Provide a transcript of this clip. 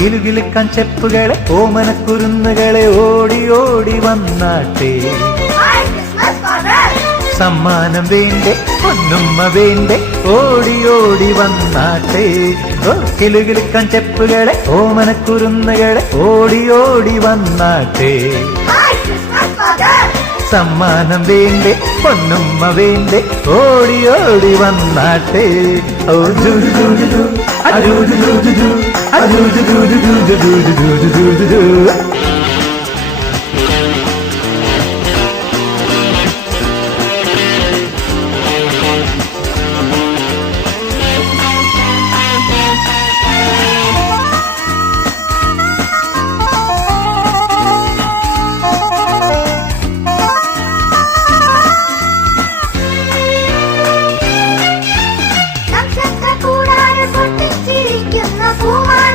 കിലുകിലുക്കാൻ ചെപ്പുകളെ ഓമനക്കുരുന്നുകളെ ഓടി ഓടി വന്നാട്ടെ. സമ്മാനം വേണ്ടേ പൊന്നുമ്മ വേണ്ടേ ഓടി ഓടി വന്നാട്ടെ. കിലുകിലുക്കാൻ ചെപ്പുകളെ ഓമനക്കുരുന്നുകളെ ഓടി ഓടി വന്നാട്ടെ. സമ്മാനം വേണ്ടേ പൊന്നുമ്മ വേണ്ടേ ഓടി ഓടി വന്നാട്ടെ. ഓ ജൂജു ജൂജു ജൂ അജൂജു ജൂജു ജൂ അജൂജു ജൂജു ജൂജു ജൂജു ജൂജു ജൂജു ജൂ.